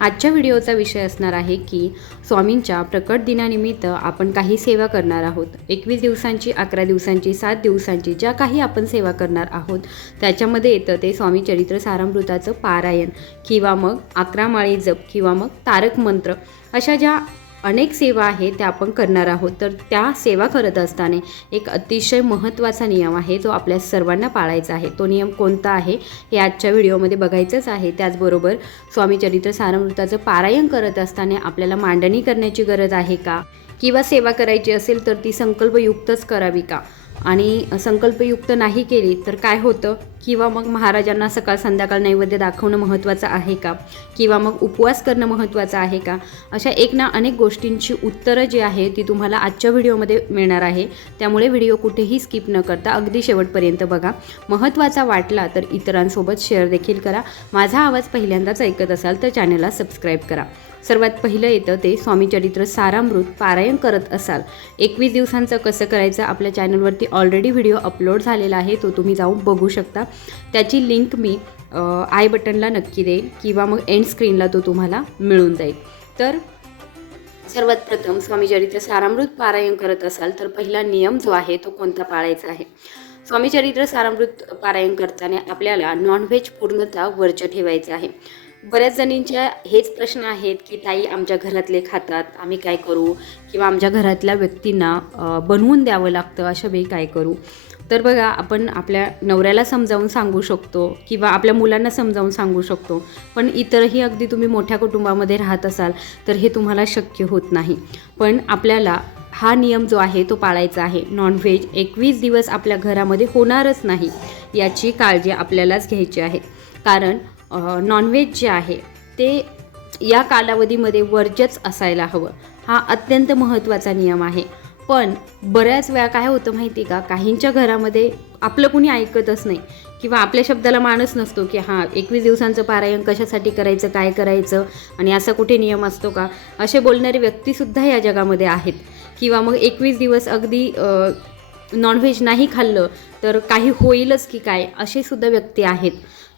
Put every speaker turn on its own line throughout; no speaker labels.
आजच्या व्हिडिओचा विषय असणार आहे की स्वामींच्या प्रकट दिनानिमित्त आपण काही सेवा करणार आहोत. एकवीस दिवसांची अकरा दिवसांची सात दिवसांची ज्या काही आपण सेवा करणार आहोत त्याच्यामध्ये येतं ते स्वामी चरित्र सारामृताचं पारायण किंवा मग अकरा माळी जप किंवा मग तारक मंत्र. अशा ज्या अनेक सेवा आहेत त्या आपण करणार आहोत. तर त्या सेवा करत असताना एक अतिशय महत्त्वाचा नियम आहे जो आपल्या सर्वांना पाळायचा आहे. तो नियम कोणता आहे हे आजच्या व्हिडिओमध्ये बघायचंच आहे. त्याचबरोबर स्वामी चरित्र सारमृताचं पारायण करत असताना आपल्याला मांडणी करण्याची गरज आहे का? किंवा सेवा करायची असेल तर ती संकल्पयुक्तच करावी का? आणि संकल्पयुक्त नाही केली तर काय होतं? किंवा मग महाराजांना सकाळ संध्याकाळ नैवेद्य दाखवणं महत्त्वाचं आहे का? किंवा मग उपवास करणं महत्त्वाचं आहे का? अशा एक ना अनेक गोष्टींची उत्तरं जी आहे ती तुम्हाला आजच्या व्हिडिओमध्ये मिळणार आहे. त्यामुळे व्हिडिओ कुठेही स्किप न करता अगदी शेवटपर्यंत बघा. महत्त्वाचा वाटला तर इतरांसोबत शेअर देखील करा. माझा आवाज पहिल्यांदाच ऐकत असाल तर चॅनलला सबस्क्राईब करा. सर्वात पहिलं येतं ते स्वामी चरित्र सारामृत पारायण करत असाल. एकवीस दिवसांचं कसं करायचं? आपल्या चॅनलवरती ऑलरेडी व्हिडिओ अपलोड झालेला आहे तो तुम्ही जाऊन बघू शकता. त्याची लिंक मी आय बटनला नक्की देईन किंवा मग एंड स्क्रीनला तो तुम्हाला मिळून जाईल. तर सर्वात प्रथम स्वामी चरित्र सारामृत पारायण करत असाल तर पहिला नियम जो आहे तो कोणता पाळायचा आहे? स्वामी चरित्र सारामृत पारायण करताना आपल्याला नॉनव्हेज पूर्णतः वरचं ठेवायचं आहे. बऱ्याच जणींच्या हेच प्रश्न आहेत की ताई आमच्या घरातले खातात आम्ही काय करू? किंवा आमच्या घरातल्या व्यक्तींना बनवून द्यावं लागतं अशा वेळी काय करू? तर बघा आपण आपल्या नवऱ्याला समजावून सांगू शकतो किंवा आपल्या मुलांना समजावून सांगू शकतो. पण इतरही अगदी तुम्ही मोठ्या कुटुंबामध्ये राहत असाल तर हे तुम्हाला शक्य होत नाही. पण आपल्याला हा नियम जो आहे तो पाळायचा आहे. नॉनव्हेज एकवीस दिवस आपल्या घरामध्ये होणारच नाही याची काळजी आपल्यालाच घ्यायची आहे. कारण नॉनव्हेज जे आहे ते या कालावधीमध्ये वर्जच असायला हवं. हा अत्यंत महत्त्वाचा नियम आहे. पण बऱ्याच वेळा काय होतं माहिती आहे का? काहींच्या घरामध्ये आपलं कुणी ऐकतच नाही. किंवा आपल्या शब्दाला मानच नसतो की हां एकवीस दिवसांचं पारायण कशासाठी करायचं काय करायचं? आणि असा कुठे नियम असतो का? असे बोलणारे व्यक्तीसुद्धा या जगामध्ये आहेत. किंवा मग एकवीस दिवस अगदी नॉनव्हेज नाही खाल्लं तर काही होईलच की काय? असे सुद्धा व्यक्ती आहेत.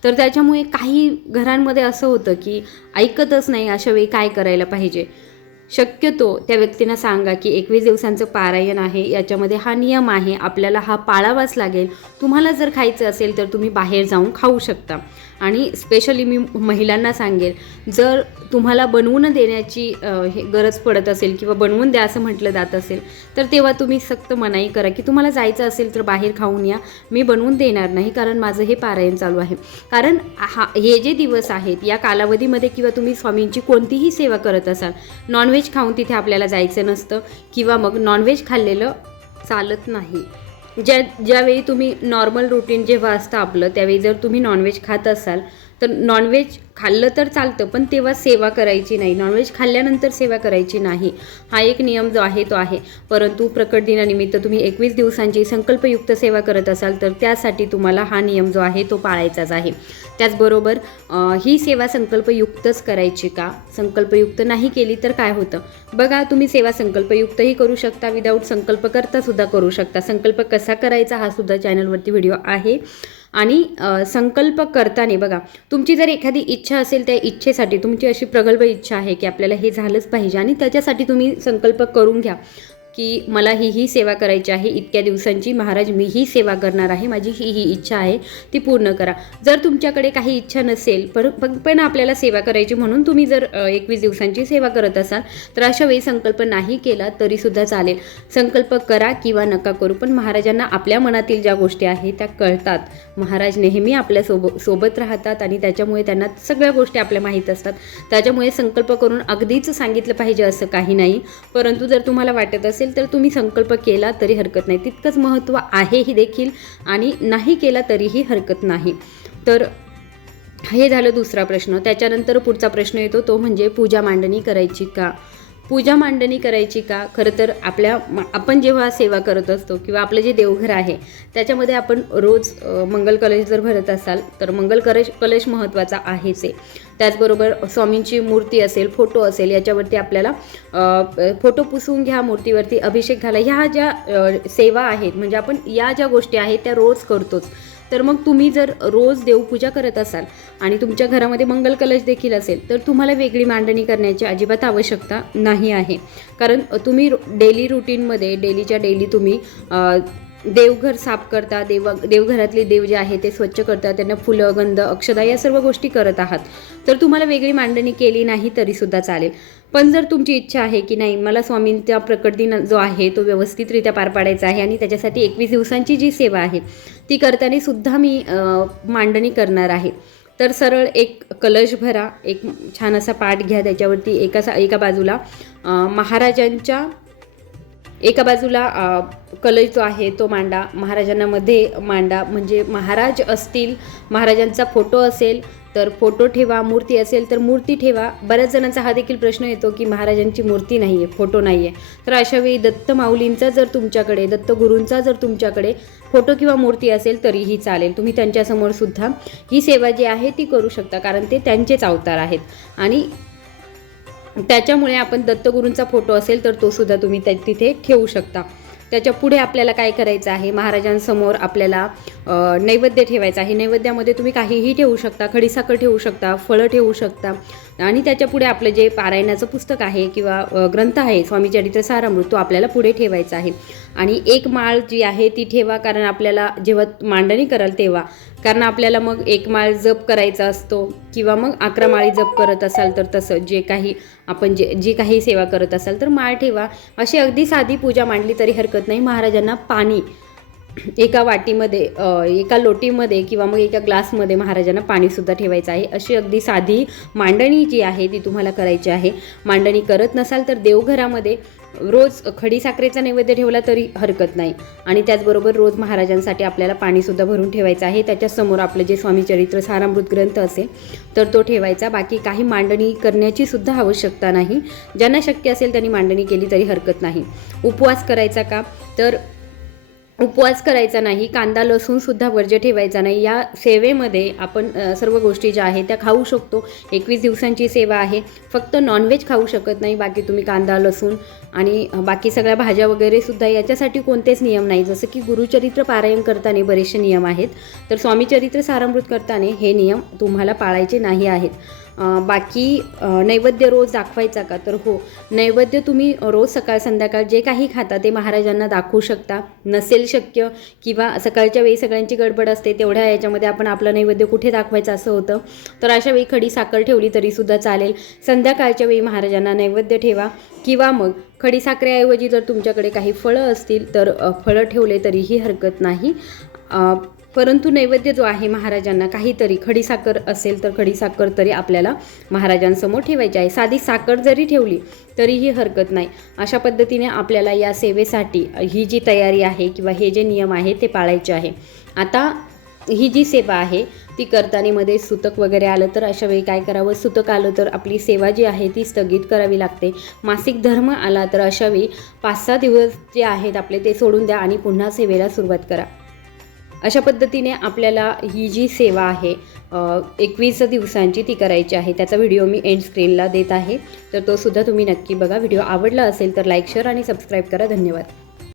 तर त्याच्यामुळे काही घरांमध्ये असं होतं की ऐकतच नाही अशा वेळी काय करायला पाहिजे. शक्यतो त्या व्यक्तींना सांगा की एकवीस दिवसांचं पारायण आहे याच्यामध्ये हा नियम आहे आपल्याला हा पाळावाच लागेल. तुम्हाला जर खायचं असेल तर तुम्ही बाहेर जाऊन खाऊ शकता. आणि स्पेशली मी महिलांना सांगेल जर तुम्हाला बनवून देण्याची हे गरज पडत असेल किंवा बनवून द्या असं म्हटलं जात असेल तर तेव्हा तुम्ही सक्त मनाई करा की तुम्हाला जायचं असेल तर बाहेर खाऊन या मी बनवून देणार नाही कारण माझं हे पारायण चालू आहे. कारण हा हे जे दिवस आहेत या कालावधीमध्ये किंवा तुम्ही स्वामींची कोणतीही सेवा करत असाल नॉनव्हेज खाऊन तिथे आपल्याला जायचं नसतं किंवा मग नॉनव्हेज खाल्लेलं चालत नाही. ज्या ज्यावेळी तुम्ही नॉर्मल रुटीन जेव्हा असतं आपलं त्यावेळी जर तुम्ही नॉनव्हेज खात असाल तर नॉनव्हेज खाल्लं तर चालतं पण तेव्हा सेवा करायची नाही. नॉनव्हेज खाल्ल्यानंतर सेवा करायची नाही. हा एक नियम जो आहे तो आहे. परंतु प्रकट दिनानिमित्त तुम्ही एकवीस दिवसांची संकल्पयुक्त सेवा करत असाल तर त्यासाठी तुम्हाला हा नियम जो आहे तो पाळायचाच आहे. त्याचबरोबर ही सेवा संकल्पयुक्तच करायची का? संकल्पयुक्त नाही केली तर काय होतं? बघा तुम्ही सेवा संकल्पयुक्तही करू शकता विदाऊट संकल्प करता सुद्धा करू शकता. संकल्प कसा करायचा हा सुद्धा चॅनलवरती व्हिडिओ आहे. आणि संकल्प करताना बघा तुमची जर एखादी इच्छा असेल त्या इच्छेसाठी तुमची अशी प्रगल्भ इच्छा आहे की आपल्याला हे झालंच पाहिजे आणि त्याच्यासाठी तुम्ही संकल्प करून घ्या. की मला ही ही सेवा करायची आहे इतक्या दिवसांची. महाराज मी ही सेवा करणार आहे माझी ही ही इच्छा आहे ती पूर्ण करा. जर तुमच्याकडे काही इच्छा नसेल पर पण- पण आपल्याला सेवा करायची म्हणून तुम्ही जर एकवीस दिवसांची सेवा करत असाल तर अशा वेळी संकल्प नाही केला तरीसुद्धा चालेल. संकल्प करा किंवा नका करू पण महाराजांना आपल्या मनातील ज्या गोष्टी आहेत त्या कळतात. महाराज नेहमी आपल्या सोब सोबत राहतात आणि त्याच्यामुळे त्यांना सगळ्या गोष्टी आपल्या माहीत असतात. त्याच्यामुळे संकल्प करून अगदीच सांगितलं पाहिजे असं काही नाही. परंतु जर तुम्हाला वाटत असेल तर तुम्ही संकल्प केला तरी हरकत नाही. तितकंच महत्त्व आहे ही देखील आणि नाही केला तरीही हरकत नाही. तर हे झालं दुसरा प्रश्न. त्याच्यानंतर पुढचा प्रश्न येतो तो म्हणजे पूजा मांडणी करायची का? पूजा मांडणी करायची का? खरं तर आपल्या आपण जेव्हा सेवा करत असतो किंवा आपलं जे देवघर आहे त्याच्यामध्ये आपण रोज मंगल कलश जर भरत असाल तर मंगल कलश कलश महत्त्वाचा आहेच आहे. त्याचबरोबर स्वामींची मूर्ती असेल फोटो असेल याच्यावरती आपल्याला फोटो पुसून घ्या मूर्तीवरती अभिषेक घाला. ह्या ज्या सेवा आहेत म्हणजे आपण या ज्या गोष्टी आहेत त्या रोज करतोच. तर मग तुम्ही जर रोज देवपूजा करत असाल आणि तुमच्या घरामध्ये मंगल कलश देखील असेल तर तुम्हाला वेगळी मांडणी करण्याची अजिबात आवश्यकता नाही आहे. कारण तुम्ही डेली रुटीनमध्ये डेलीच्या डेली तुम्ही देवघर साफ करता देव देवघरातले देव जे आहे ते स्वच्छ करता त्यांना फुलं गंध अक्षदा या सर्व गोष्टी करत आहात. तर तुम्हाला वेगळी मांडणी केली नाही तरीसुद्धा चालेल. पण जर तुमची इच्छा आहे की नाही मला स्वामींचा प्रकट दिन जो आहे तो व्यवस्थितरित्या पार पाडायचा आहे आणि त्याच्यासाठी एकवीस दिवसांची जी सेवा आहे ती करताना सुद्धा मी मांडणी करणार आहे. तर सरळ एक कलश भरा एक छान असा पाठ घ्या त्याच्यावरती एका सा एका बाजूला महाराजांच्या एका बाजूला कलय जो आहे तो मांडा महाराजांमध्ये मांडा म्हणजे महाराज असतील महाराजांचा फोटो असेल तर फोटो ठेवा मूर्ती असेल तर मूर्ती ठेवा. बऱ्याच जणांचा हा देखील प्रश्न येतो की महाराजांची मूर्ती नाही आहे फोटो नाही आहे तर अशावेळी दत्त माऊलींचा जर तुमच्याकडे दत्तगुरूंचा जर तुमच्याकडे फोटो किंवा मूर्ती असेल तरीही चालेल. तुम्ही त्यांच्यासमोर सुद्धा ही सेवा जी आहे ती करू शकता कारण ते त्यांचेच अवतार आहेत. आणि त्याच्यामुळे आपण दत्तगुरूंचा फोटो असेल तर तो सुद्धा तुम्ही त्या तिथे ठेवू शकता. त्याच्या पुढे आपल्याला काय करायचं आहे? महाराजांसमोर आपल्याला नैवेद्य ठेवायचा आहे. नैवेद्यामध्ये तुम्ही काहीही ठेवू शकता खडीसाखर ठेवू शकता फळं ठेवू शकता. आणि त्याच्या पुढे आपलं जे पारायणाचं पुस्तक आहे किंवा ग्रंथ आहे स्वामी चरित्र सारामृत तो आपल्याला पुढे ठेवायचा आहे. आणि एक माळ जी आहे ती ठेवा कारण आपल्याला जेव्हा मांडणी कराल तेव्हा. कारण आपल्याला मग एक माळ जप करायचा असतो किंवा मग अकरा माळी जप करत असाल तर तसं. जे काही आपण जे जी काही सेवा करत असाल तर माळ ठेवा. अशी अगदी साधी पूजा मांडली तरी हरकत नाही. महाराजांना पाणी एका वाटीमध्ये एका लोटीमध्ये किंवा मग एका ग्लासमध्ये महाराजांना पाणीसुद्धा ठेवायचं आहे. अशी अगदी साधी मांडणी जी आहे ती तुम्हाला करायची आहे. मांडणी करत नसाल तर देवघरामध्ये रोज खडीसाखरेचा नैवेद्य ठेवला तरी हरकत नाही. आणि त्याचबरोबर रोज महाराजांसाठी आपल्याला पाणीसुद्धा भरून ठेवायचं आहे. त्याच्यासमोर आपलं जे स्वामी चरित्र सारामृत ग्रंथ असेल तर तो ठेवायचा. बाकी काही मांडणी करण्याची सुद्धा आवश्यकता नाही. ज्यांना शक्य असेल त्यांनी मांडणी केली तरी हरकत नाही. उपवास करायचा का? तर उपवास करायचा नाही कांदा लसूण सुद्धा वर्ज्य ठेवायचा नाही. या सेवेमध्ये आपण सर्व गोष्टी ज्या आहेत त्या खाऊ शकतो. एकवीस दिवसांची सेवा आहे. फक्त नॉनव्हेज खाऊ शकत नाही. बाकी तुम्ही कांदा लसूण आणि बाकी सगळ्या भाज्या वगैरे सुद्धा याच्यासाठी कोणतेच नियम नाही. जसं की गुरुचरित्र पारायण करताना बरेचसे नियम आहेत. तर स्वामीचरित्र सारामृत करताना हे नियम तुम्हाला पाळायचे नाही आहेत. बाकी नैवेद्य रोज दाखवायचा का? तर हो नैवेद्य तुम्ही रोज सकाळ संध्याकाळ जे काही खाता ते महाराजांना दाखवू शकता. नसेल शक्य किंवा सकाळच्या वेळी सगळ्यांची गडबड असते तेवढ्या याच्यामध्ये आपण आपलं नैवेद्य कुठे दाखवायचं असं होतं. तर अशा वेळी खडी साखर ठेवली तरीसुद्धा चालेल. संध्याकाळच्या वेळी महाराजांना नैवेद्य ठेवा. किंवा मग खडी साखरेऐवजी जर तुमच्याकडे काही फळं असतील तर फळं ठेवले तरीही हरकत नाही. परंतु नैवेद्य जो आहे महाराजांना काहीतरी खडीसाखर असेल तर खडीसाखर तरी आपल्याला महाराजांसमोर ठेवायची आहे. साधी साखर जरी ठेवली तरीही हरकत नाही. अशा पद्धतीने आपल्याला या सेवेसाठी ही जी तयारी आहे किंवा हे जे नियम आहे ते पाळायचे आहे. आता ही जी सेवा आहे ती करताना मध्ये सुतक वगैरे आलं तर अशा वेळी काय करावं? सुतक आलं तर आपली सेवा जी आहे ती स्थगित करावी लागते. मासिक धर्म आला तर अशावेळी पाच सहा दिवस जे आहेत आपले ते सोडून द्या आणि पुन्हा सेवेला सुरुवात करा. अशा पद्धतीने आपल्याला ही जी सेवा आहे एकवीस दिवसांची ती करायची आहे. त्याचा व्हिडिओ मी एंड स्क्रीनला देत आहे. तर तो सुद्धा तुम्ही नक्की बघा. व्हिडिओ आवडला असेल तर लाईक शेअर आणि सबस्क्राईब करा. धन्यवाद.